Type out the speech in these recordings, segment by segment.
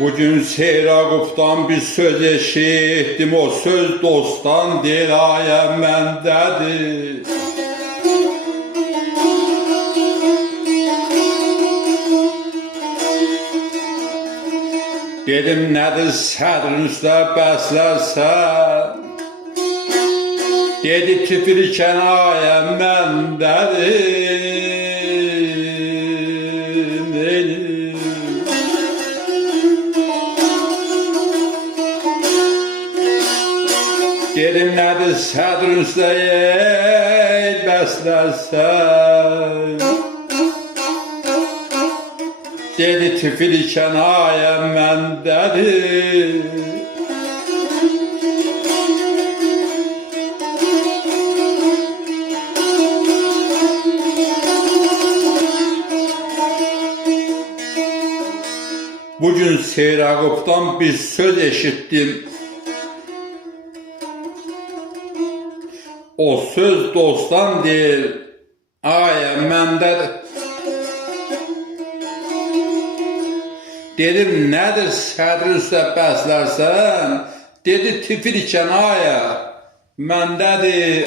Bugün Seyraqubdan bir söz eşitdim, o söz dostdan deyil, ayəm məndədir. Dedim, nədir sədrin üstə bəslərsən? Dedi, tüpürkən ayəm məndədir. Dedim, nədir sədrin üstə bəslərsən? Dedi, tüpürkən ayəm məndədir. Bugün Seyraqubdan bir söz eşitdim. O söz dostdan deyil, ayəm məndədir. Dedim, nədir sədrin üstə bəslərsən? Dedi, tüpürkən ayə məndədir.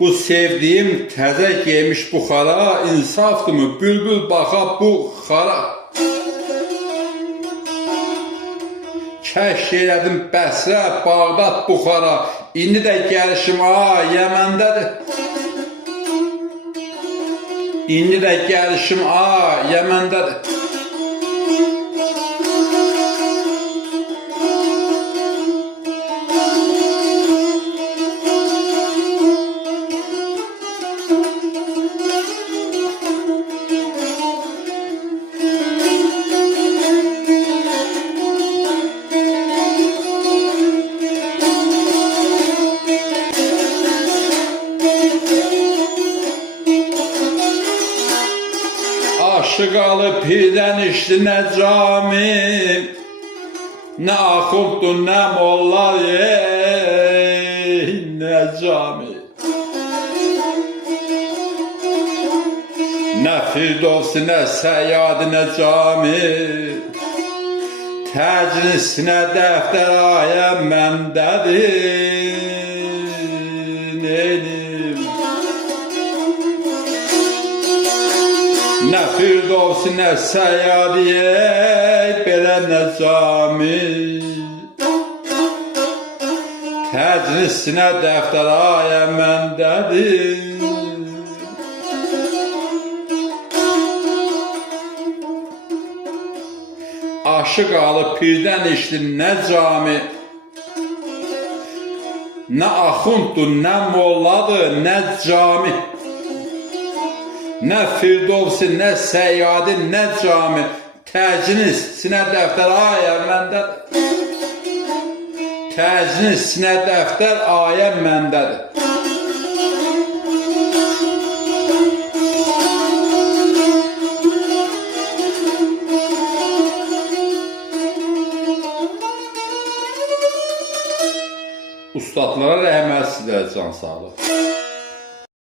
Bu sevdiyim təzə yemiş buxara, insafdırmı bülbül baxa bu xara? Kəşf elədim Bəsrə, Bağdad, Buxara, indi də gəlişim Yəməndədir. İndi də gəlişim Yəməndədir. Aşıqalı pirdən işdi nə cami, nə axunddu, nə mollar, nə cami. Nə Firdovsi, nə Səyyadi, nə cami, təcnisinə dəftər ayəm məndədir. Nə Firdovsi, nə Səyyadi, belə nə cami, təcnisinə dəftər ayəm məndədir. Aşıq alıb pirdən işdi nə cami, nə axunddur, nə molladır, nə cami. Nə Firdovsi, nə Səyyadi, nə cami, təcnis sinə dəftər ayəm məndədir. Təcnis sinə dəftər ayəm məndədir. Ustadlara rəhmət sizlərə, can sağlıq.